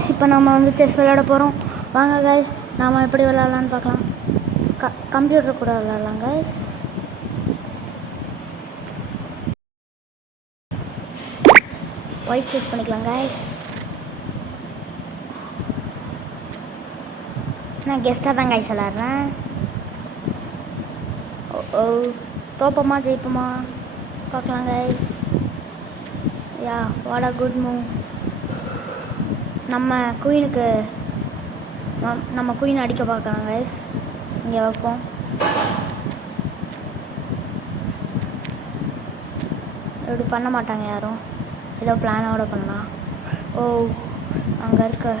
Guys, இப்போ நம்ம வந்து செஸ் விளையாட போகிறோம். வாங்க கைஸ், நாம் எப்படி விளையாடலான்னு பார்க்கலாம். கம்ப்யூட்டர் கூட விளையாடலாம் கைஸ். ஒயிட் சூஸ் பண்ணிக்கலாம் கைஸ். நான் கெஸ்ட்டாக தான் கைஸ் விளையாடுறேன். ஓ தோப்பமா ஜெயிப்போமா பார்க்கலாம் guys. Yeah what a good move. நம்ம குயின் அடிக்க பார்க்கலாம் கைஸ். இங்கே வைப்போம். இப்படி பண்ண மாட்டாங்க யாரும். ஏதோ பிளானோட பண்ணலாம். ஓ அங்கே இருக்க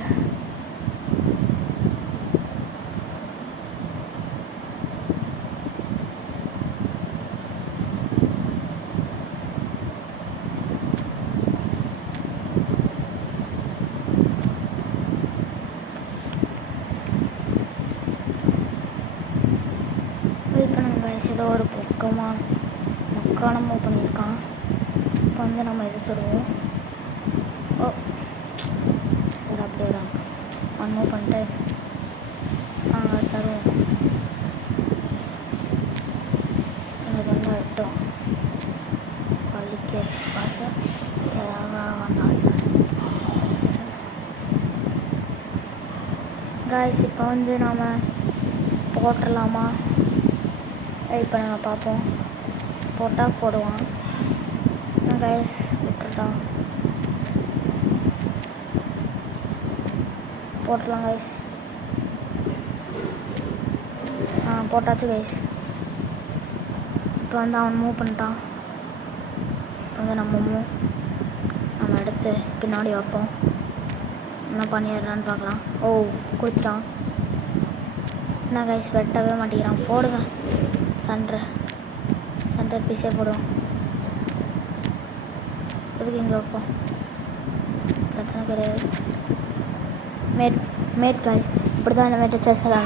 ஏதோ ஒரு மக்கான மூவ் பண்ணியிருக்கான். இப்போ வந்து நம்ம இது தருவோம். ஓ சரி, அப்படியே வராங்க. ஒன் மூவ் பண்ணிட்டு தருவோம். எங்களுக்கு வந்து விட்டோம் பள்ளிக்கு ஆசை வந்த ஆசை காய்ஸ். இப்போ வந்து நாம் போட்டுடலாமா? வெயிட் பண்ணுங்க பார்ப்போம். போட்டால் போடுவான் கைஸ். விட்டுட்டான். போட்டுடலாம் கைஸ். போட்டாச்சு கைஸ். இப்போ வந்து அவன் மூவ் பண்ணிட்டான். வந்து நம்ம எடுத்து பின்னாடி வைப்போம். என்ன பண்ணிடுறான்னு பார்க்கலாம். ஓ கொடுத்துட்டான். என்ன கைஸ், வெட்டவே மாட்டேங்கிறான். போடுங்க சென்டர் பீஸே போடுவோம். இதுக்கு இங்கே வைப்போம். பிரச்சனை கிடையாது. மேட் கைஸ், இப்படி தான் இந்த மேட்டை செஸ்